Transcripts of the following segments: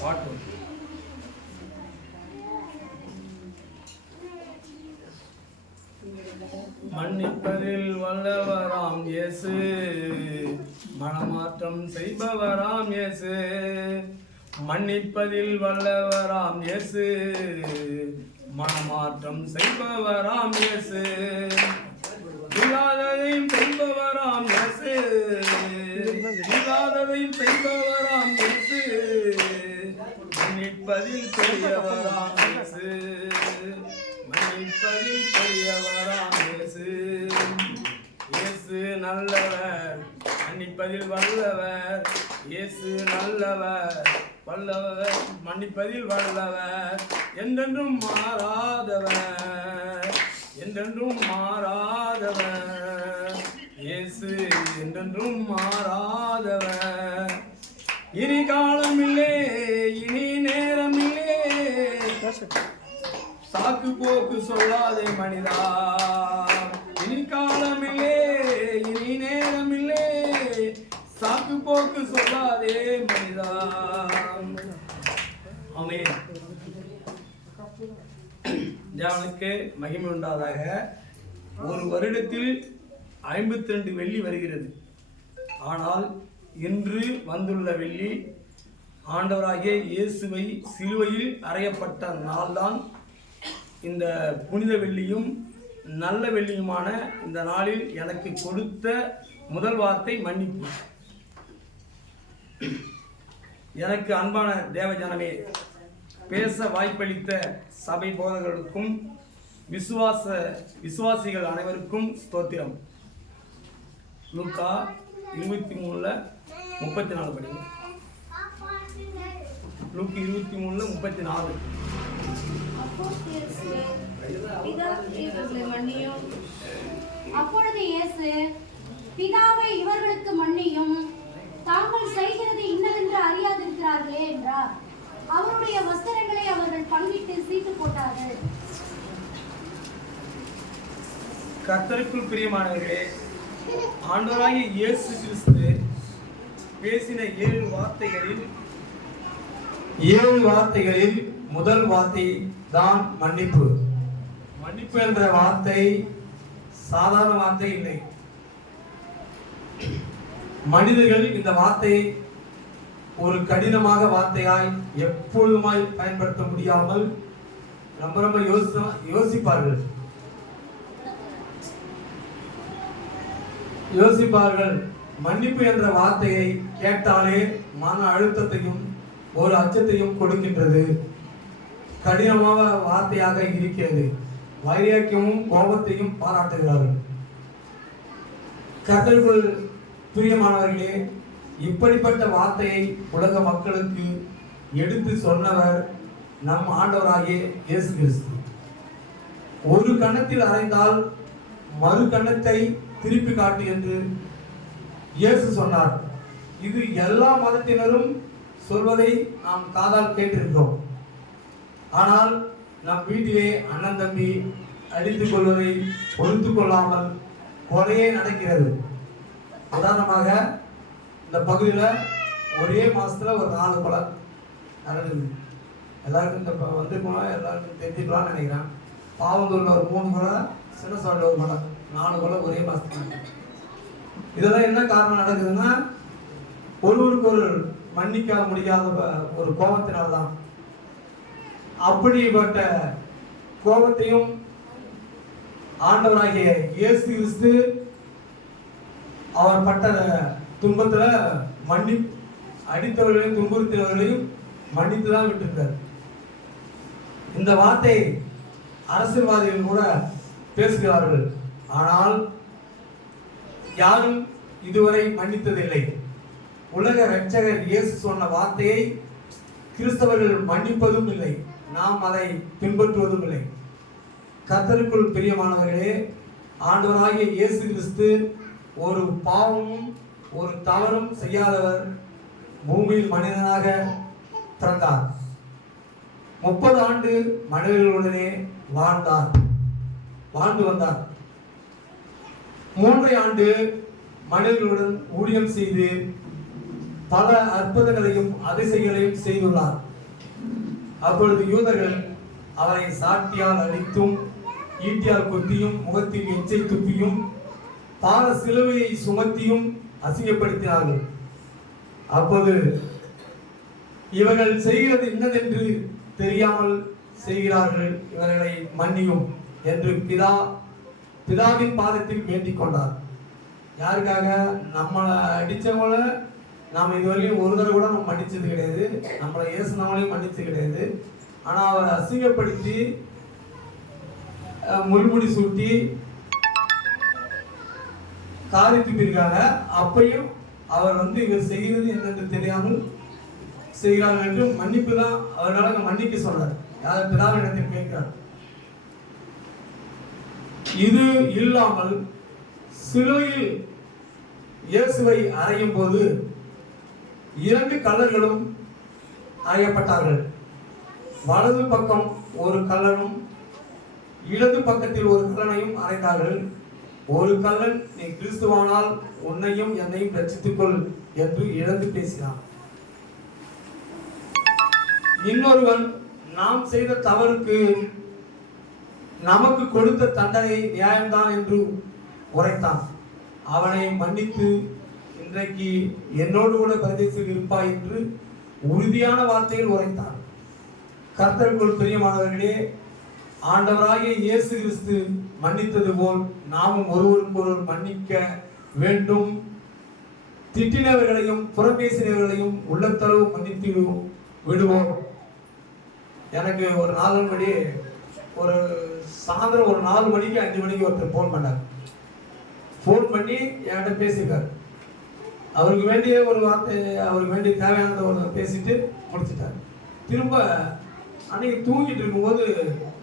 பாட்டு மன்னிப்பதில் வல்லவராம் இயேசு, மனமாற்றம் செய்பவராம் இயேசு. மன்னிப்பதில் வல்லவராம் இயேசு, மனமாற்றம் செய்பவராம் இயேசு. இல்லாததையும் செய்பவராம் இயேசு, இல்லாததையும் செய்பவராம் இயேசு. மன்னிப்பதில் பெரியவராம் இயேசு, மன்னிப்பதில் பெரியவராம் இயேசு. இயேசு நல்லவர், மன்னிப்பதில் வல்லவர். இயேசு நல்லவர், வல்லவர், மன்னிப்பதில் வல்லவர். என்றென்றும் மாறாதவர், என்றென்றும் மாறாதவர். இயேசு என்றென்றும் மாறாதவர். இனி காலமில்லே, இனி நேரமில்லே, சாக்கு போக்கு சொல்லாதே மனிதா. இனி காலமில்லே, இனி நேரமில்லே, சாக்கு போக்கு சொல்லாதே மனிதா. ஆமென். தேவனுக்கு மகிமை உண்டாதாக. ஒரு வருடத்தில் 52 வெள்ளி வருகிறது. ஆனால் இன்று வந்துள்ள வெள்ளி ஆண்டவராகிய இயேசுவை சிலுவையில் அறையப்பட்ட நாள்தான். இந்த புனித வெள்ளியும் நல்ல வெள்ளியுமான இந்த நாளில் எனக்கு கொடுத்த முதல் வார்த்தை மன்னிப்பு. எனக்கு அன்பான தேவஜனமே, பேச வாய்ப்பளித்த சபை போதகர்களுக்கும் விசுவாசிகள் அனைவருக்கும் ஸ்தோத்திரம். லூக்கா 23:34 படி. லூக்கா 23:34. அப்பொழுது இயேசு, பிதாவே இவர்களுக்கு மன்னியும், தாங்கள் செய்கிறது இன்னதென்று அறியாதிருக்கிறார்களே என்றார். அவருடைய வஸ்திரங்களை அவர்கள் பங்கிட்டு சீட்டு போட்டார்கள். கர்த்தருக்குள் பிரியமானவர்களே, ஆண்டவராகிய இயேசு கிறிஸ்து பேசின 7 வார்த்தைகளில் முதல் வார்த்தை தான் மன்னிப்பு. மன்னிப்பு என்ற வார்த்தை சாதாரண வார்த்தை இல்லை. மனிதர்கள் இந்த வார்த்தையை ஒரு கடினமாக வார்த்தையாய் எப்பொழுதுமாய் பயன்படுத்த முடியாமல் ரொம்ப யோசிப்பார்கள். மன்னிப்பு என்ற வார்த்தையை கேட்டாலே மன அழுத்தத்தையும் ஒரு அச்சத்தையும் கொடுக்கின்றது. கடினமான வார்த்தையாக இருக்கிறது. வைராக்கியமும் கோபத்தையும் பாராட்டுகிறார்கள். கர்த்தருக்குள் பிரியமானவர்களே, இப்படிப்பட்ட வார்த்தையை உலக மக்களுக்கு எடுத்து சொன்னவர் நம் ஆண்டவராகிய இயேசு கிறிஸ்து. ஒரு கன்னத்தில் அறைந்தால் மறு கன்னத்தை திருப்பி காட்டு என்று இயேசு சொன்னார். இது எல்லா மதத்தினரும் சொல்வதை நாம் காதால் கேட்டிருக்கிறோம். ஆனால் நம் வீட்டிலே அண்ணன் தம்பி அடித்துக் கொள்வதை பொறுத்து கொள்ளாமல் கொலையே நடக்கிறது. உதாரணமாக இந்த பகுதியில் ஒரே மாசத்துல ஒரு 4 கொலை நடக்குது. எல்லாருக்கும் இந்த வந்துருக்கோம், எல்லாருக்கும் தெரிஞ்சுக்கலாம்னு நினைக்கிறேன். பாவந்தூரில் ஒரு 3 கொலை, சின்னசாடில் ஒரு கொலை, 4 கொலை ஒரே மாசத்துல. இதெல்லாம் என்ன காரணம் நடக்குதுன்னா, ஒருவருக்கு ஒரு மன்னிக்க முடியாத ஒரு கோபத்தினால்தான். அப்படிப்பட்ட கோபத்தையும் ஆண்டவராகிய இயேசு கிறிஸ்து அவர் பட்ட துன்பத்துல அடித்தவர்களையும் துன்புறுத்தினவர்களையும் மன்னித்துதான் விட்டிருக்கார். இந்த வார்த்தை அரசியல்வாதிகள் கூட பேசுகிறார்கள். ஆனால் யாரும் இதுவரை மன்னித்ததில்லை. உலக இரட்சகர் இயேசு சொன்ன வார்த்தையை கிறிஸ்தவர்கள் மன்னிப்பதும் இல்லை, நாம் அதை பின்பற்றுவதும் இல்லை. கர்த்தருக்குள் பிரியமானவர்களே, ஆண்டவராகிய இயேசு கிறிஸ்து ஒரு பாவமும் ஒரு தவறும் செய்யாதவர் பூமியில் மனிதனாக பிறந்தார். 30 ஆண்டு மனிதர்களுடனே வாழ்ந்து வந்தார். 3 ஆண்டு மனிதர்களுடன் ஊழியம் செய்து பல அற்புதங்களையும் அதிசயங்களையும் செய்துள்ளார். அப்பொழுது யூதர்கள் அவரை சாட்டியால் அடித்தும் ஈட்டியால் குத்தியும் முகத்தில் எச்சை துப்பியும் பார சிலுவையை சுமத்தியும் அசிங்கப்படுத்தினார்கள். அப்போது இவர்கள் செய்கிறது இன்னதென்று தெரியாமல் செய்கிறார்கள், இவர்களை மன்னியும் என்று பிதாவின் பாதத்தில் வேண்டிக் கொண்டார். யாருக்காக? நம்மளை அடித்தவங்கள நாம் இதுவரையும் ஒரு தடவை கூட நம்ம மன்னிச்சது கிடையாது, நம்மளை ஏசுனவங்களையும் மன்னிச்சது கிடையாது. ஆனால் அவரை அசிங்கப்படுத்தி முள்முடி சூட்டி காரித்துப்பிருக்காங்க. அப்பையும் அவர் இவர் செய்கிறது என்னென்று தெரியாமல் செய்கிறார்கள் என்று மன்னிப்பு தான் அவர்களாக மன்னிக்க சொல்றார். யார்? பிதாவினிடத்தில் கேட்கிறார். இது இல்லாமல் சிலுவையில் இயேசுவை அறையும் போது 2 கள்ளர்களும் அறையப்பட்டார்கள். வலது பக்கம் ஒரு கள்ளனும் இடது பக்கத்தில் ஒரு கள்ளனையும் அறைந்தார்கள். ஒரு கள்ளன், நீ கிறிஸ்துவானால் உன்னையும் என்னையும் ரட்சித்துக்கொள் என்று இழந்து பேசினான். இன்னொருவன், நாம் செய்த தவறுக்கு நமக்கு கொடுத்த தண்டனை நியாயம்தான் என்று உரைத்தான். அவனை மன்னித்து இன்றைக்கு என்னோடு கூட பிரதேசத்தில் இருப்பாய் என்று உறுதியான வார்த்தையில் உரைத்தான். கர்த்தருக்குள் பிரியமானவர்களே, ஆண்டவராகிய இயேசு கிறிஸ்து மன்னித்தது போல் நாமும் ஒருவருக்கொருவர் மன்னிக்க வேண்டும். திட்டினவர்களையும் புறம்பேசினவர்களையும் உள்ளத்தளவு மன்னித்து விடுவோம். எனக்கு ஒரு 4 மணி, ஒரு சாயந்தரம் ஒரு 4 மணிக்கு 5 மணிக்கு ஒருத்தர் ஃபோன் பண்ணார். ஃபோன் பண்ணி என்கிட்ட பேசியிருக்காரு. அவருக்கு வேண்டிய ஒரு வார்த்தை, அவருக்கு வேண்டிய தேவையானதை ஒரு பேசிட்டு முடிச்சுட்டார். திரும்ப அன்னைக்கு தூங்கிட்டு இருக்கும்போது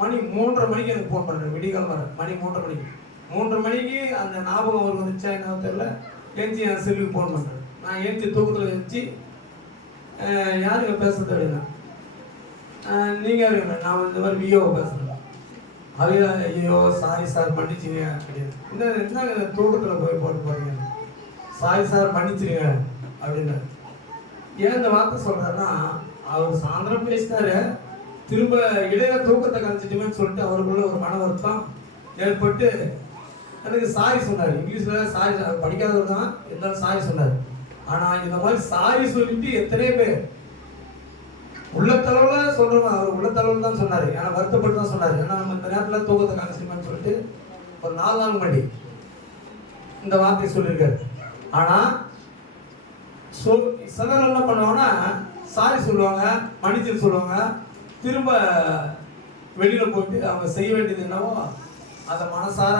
மணி 3:30 மணிக்கு எனக்கு ஃபோன் பண்ணுறேன். விடிகால் வர மணி 3:30 மணிக்கு. 3:30 மணிக்கு அந்த ஞாபகம் அவருக்கு வந்துச்சா என்ன தெரியல, ஏஞ்சி என் செல்லுக்கு ஃபோன் பண்ணுறேன். நான் ஏஞ்சி தூக்கத்தில் ஏஞ்சி, யாருங்க பேசுறது அப்படின்னா, நீங்கள் யாருங்க? நான் இந்த மாதிரி விஓவை பேசுகிறேன். அவங்க, ஐயோ சாரி சார் மன்னிச்சுங்க அப்படின்னு. என்னங்க தூக்கத்தில் போய் போட்டு போறீங்க, சாரி சார் மன்னிச்சுங்க அப்படின்னு. ஏன் இந்த வார்த்தை சொல்கிறாருன்னா, அவர் சாயந்தரம் பேசினாரு, திரும்ப இடையில தூக்கத்தை கலைச்சிட்டுமேன்னு சொல்லிட்டு அவருக்குள்ள ஒரு மன வருத்தம் ஏற்பட்டு எனக்கு சாரி சொன்னார். இங்கிலீஷில் சாரி படிக்காதவர் தான், இருந்தாலும் சாரி சொன்னார். ஆனால் இந்த மாதிரி சாரி சொல்லிட்டு எத்தனையோ பேர் உள்ளத்தளவில் சொல்கிறவங்க, அவர் உள்ளத்தளவில் தான் சொன்னார். ஏன்னா வருத்தப்பட்டு தான் சொன்னார். ஏன்னா நம்ம இந்த நேரத்தில் தூக்கத்தை கலைச்சிட்டுமேன்னு சொல்லிட்டு ஒரு 4 நாள் முன்னாடி இந்த வார்த்தையை சொல்லியிருக்காரு. ஆனால் சிலர் என்ன பண்ணுவாங்கன்னா, சாரி சொல்லுவாங்க, மன்னிச்சு சொல்லுவாங்க, திரும்ப வெளியில் போயிட்டு அவங்க செய்ய வேண்டியது என்னவோ அதை மனசார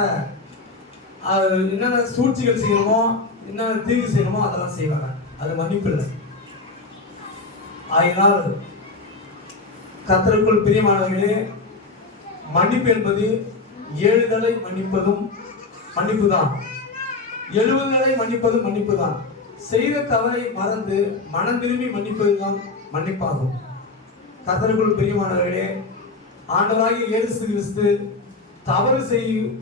என்னென்ன சூழ்ச்சிகள் செய்யணுமோ, என்னென்ன தீங்கு செய்யணுமோ அதெல்லாம் செய்வாங்க. அது மன்னிப்பு இல்லை. ஆகினால் கர்த்தருக்குள் பிரியமானவர்களே, மன்னிப்பு என்பது 7 தடவை மன்னிப்பதும் மன்னிப்பு தான், 70 தடவை மன்னிப்பதும் மன்னிப்பு தான். செய்த தவறை மறந்து மனம் திரும்பி மன்னிப்பதுதான் மன்னிப்பாகும். கர்த்தருக்குள் பிரியமானவர்களே, ஆண்டவராகிய இயேசு கிறிஸ்து தவறு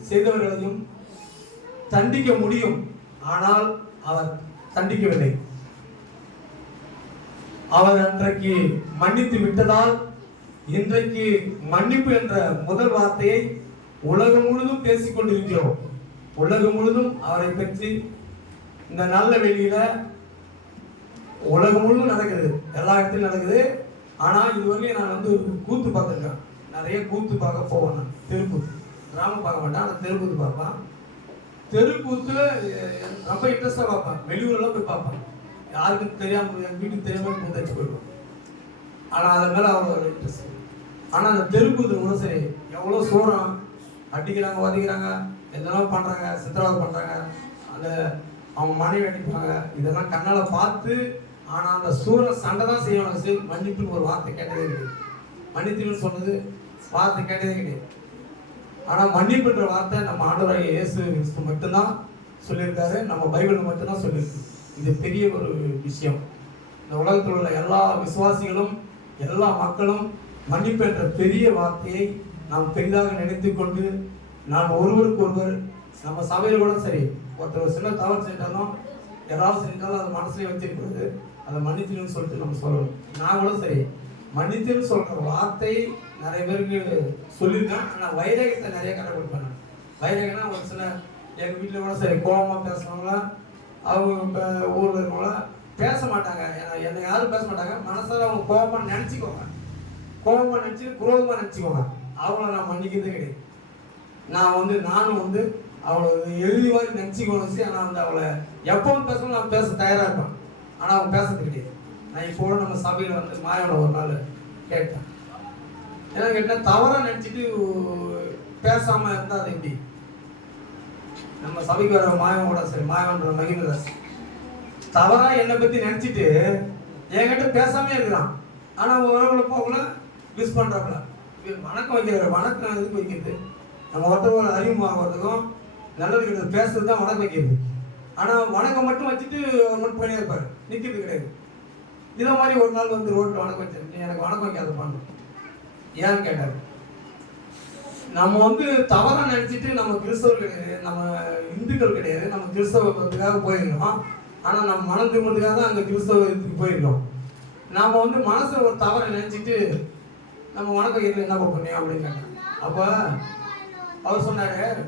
செய்தவர்களையும் தண்டிக்க முடியும், ஆனால் அவர் தண்டிக்கவில்லை. அவர் அன்றைக்கு மன்னித்து விட்டதால் இன்றைக்கு மன்னிப்பு என்ற முதல் வார்த்தையை உலகம் முழுதும் பேசிக் கொண்டிருக்கிறோம். உலகம் முழுதும் அவரை பற்றி இந்த நல்ல வெளியில உலகம் முழுதும் நடக்குது, எல்லா இடத்துலையும் நடக்குது. ஆனால் இதுவரையும் நான் கூத்து பார்த்துருக்கேன். நிறைய கூத்து பார்க்க போவேன். நான் தெருக்கூத்து, கிராமம் பார்க்க மாட்டேன், ஆனால் தெருக்கூத்து பார்ப்பேன். தெருக்கூத்துல ரொம்ப இன்ட்ரெஸ்டாக பார்ப்பேன். வெளியூரெல்லாம் போய் பார்ப்பேன். யாருக்கும் தெரியாமல், என் வீட்டுக்கு தெரியாமல் கூத்து வச்சு போயிடுவேன். ஆனால் அதன் மேலே அவ்வளோ இன்ட்ரெஸ்ட். ஆனால் அந்த தெருக்கூத்து கூட சரி, எவ்வளோ சோறம் அடிக்கிறாங்க, உதைக்கிறாங்க, எதெல்லாம் பண்ணுறாங்க, சித்திரவதை பண்ணுறாங்க, அந்த அவங்க மனைவி அடிப்பாங்க, இதெல்லாம் கண்ணால் பார்த்து. ஆனால் அந்த சூர சண்டை தான் செய்வாங்க. மன்னிப்புன்னு ஒரு வார்த்தை கேட்டதே கிடையாது. மன்னித்துன்னு சொன்னது வார்த்தை கேட்டதே கிடையாது. ஆனால் மன்னிப்புன்ற வார்த்தை நம்ம ஆண்டவராகிய இயேசு கிறிஸ்து மட்டும்தான் சொல்லியிருக்காரு, நம்ம பைபிள் மட்டும்தான் சொல்லியிருக்கு. இது பெரிய ஒரு விஷயம். இந்த உலகத்தில் உள்ள எல்லா விசுவாசிகளும் எல்லா மக்களும் மன்னிப்பு என்ற பெரிய வார்த்தையை நாம் பெரிதாக நினைத்து கொண்டு, நாம் ஒருவருக்கு ஒருவர், நம்ம சபையில் கூட சரி, ஒருத்தர் சின்ன தவறு செஞ்சாலும் ஏதாவது செஞ்சாலும் அது மனசுலேயே வச்சிருக்கிறது. அதை மன்னித்துன்னு சொல்லிட்டு நம்ம சொல்லணும். நான் கூட சரி மன்னித்துன்னு சொல்கிற வார்த்தை நிறைய பேருக்கு சொல்லியிருக்கேன். ஆனால் வைரகத்தை நிறைய கடைபிடிப்பேன். நான் வைரகம்னா ஒரு சில எங்கள் வீட்டில் கூட சரி கோபமாக பேசுகிறவங்களா அவங்க இப்போ ஊரில் இருக்கவங்களா பேச மாட்டாங்க. ஏன்னா என்னை யாரும் பேச மாட்டாங்க. மனசால் அவங்க கோபமாக நினச்சிக்கோங்க, கோபமாக நினச்சி குரோதமாக நினச்சிக்கோங்க. அவங்கள நான் மன்னிக்கிறதே கிடையாது. நானும் அவளை எழுதி மாதிரி நினச்சிக்கணும். ஆனால் அவளை எப்பவும் பேசணும் நான் பேச தயாராக இருப்பேன். ஆனால் அவங்க பேசுறது கிடையாது. நான் இப்போ நம்ம சபையில் மாயோட ஒரு நாள் கேட்டேன். ஏன்னா கேட்டால் தவறாக நினச்சிட்டு பேசாமல் இருந்தால் அது எப்படி? நம்ம சபைக்கு வர மாயவோட சரி மாயவன்ற மகிழ்ந்தாஸ் தவறாக என்னை பற்றி நினச்சிட்டு என்கிட்ட பேசாமே இருக்கிறான். ஆனால் உறவுல போகல மிஸ் பண்ணுறாப்புல. வணக்கம் வைக்கிற வணக்கம் எதுக்கு வைக்கிறது? நம்ம ஒருத்தவங்க அறிமுகமாகிறதுக்கும் நல்லது கிடையாது பேசுறது தான் வணக்கம் வைக்கிறது. ஆனால் வணக்கம் மட்டும் வச்சுட்டு அவர் மட்டும் பண்ணியே இருப்பார், நிற்கிறது கிடையாது. இதே மாதிரி ஒரு நாள் ரோட்டில் வணக்கம் வச்சேன். நீ எனக்கு வணக்கம் வைக்காத பண்ணு ஏன்னு கேட்டார். நம்ம தவறாக நினச்சிட்டு நம்ம கிறிஸ்தவர் கிடையாது, நம்ம இந்துக்கள் கிடையாது, நம்ம கிறிஸ்தவத்துக்காக போயிருக்கோம். ஆனால் நம்ம மனம் திரும்புறதுக்காக தான் அங்கே கிறிஸ்தவத்துக்கு போயிருக்கோம். நாம் மனசில் ஒரு தவறை நினச்சிட்டு நம்ம வணக்கம் வைக்கிறது என்ன பண்ணேன் அப்படின்னு கேட்டேன். அப்போ அவர் சொன்னார்,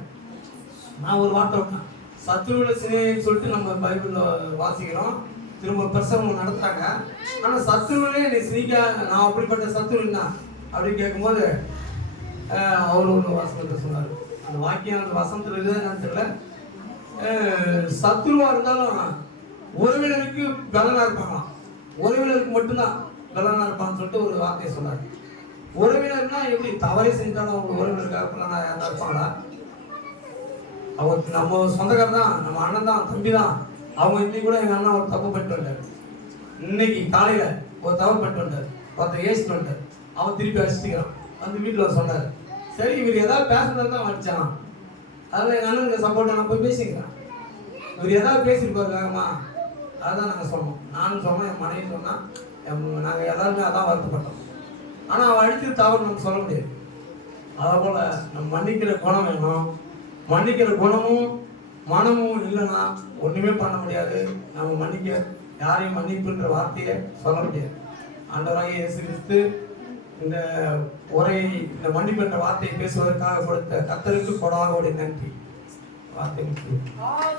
நான் ஒரு வார்த்தை விட்டேன், சத்துருவில சினைன்னு சொல்லிட்டு நம்ம பைபிளில் வாசிக்கிறோம், திரும்ப பிரசவம் நடத்துகிறாங்க. ஆனால் சத்துருவிலே நீ சினிக்கா நான் அப்படிப்பட்ட சத்துருன்னா அப்படின்னு கேட்கும்போது அவர் ஒரு வசனத்தை சொன்னார். அந்த வாக்கியம் அந்த வசனத்தில் இருக்குதா என்னன்னு தெரியல. சத்துருவாக இருந்தாலும் உறவினருக்கு பலனாக இருப்பாங்களாம், உறவினருக்கு மட்டும்தான் பலனாக இருப்பான்னு சொல்லிட்டு ஒரு வார்த்தையை சொன்னார். உறவினர்னா எப்படி தவறை செஞ்சாலும் அவங்க உறவினருக்காக பலனாக யாரா இருப்பாங்களா? அவருக்கு நம்ம சொந்தக்காரர் தான், நம்ம அண்ணன் தான், தம்பி தான். அவங்க இன்னைக்கு கூட எங்கள் அண்ணன் ஒரு தப்பு பண்ணிட்டு வந்தார். இன்னைக்கு காலையில் ஒரு தப்பு பண்ணிட்டு வந்தார், ஒருத்தர் ஏசிட்டு வந்தார். அவன் திருப்பி அடிச்சுக்கிறான். வீட்டில் சொன்னார், சரி இவர் ஏதாவது பேசுறது தான் அடிச்சான், அதனால எங்கள் அண்ணனுக்கு சப்போர்ட் நான் போய் பேசிக்கிறேன். இவர் ஏதாவது பேசியிருப்பாரு வேகமா, அதுதான் நாங்கள் சொன்னோம். நானும் சொன்னோம், என் மனைவி சொன்னால், நாங்கள் எல்லாருமே அதான் வருத்தப்பட்டோம். ஆனால் அவன் அடித்து தவறு நம்ம சொல்ல முடியாது. அதை போல் நம்ம மன்னிக்கிற குணம் வேணும். மன்னிக்கிற குணமும் மனமும் இல்லைன்னா ஒன்றுமே பண்ண முடியாது. நம்ம மன்னிக்க யாரையும் மன்னிப்புன்ற வார்த்தையை சொல்ல முடியாது. ஆண்டவராகிய இயேசு கிறிஸ்து இந்த மன்னிப்பு என்ற வார்த்தையை பேசுவதற்காக கொடுத்த கர்த்தருக்கு கொடாக நன்றி. வார்த்தை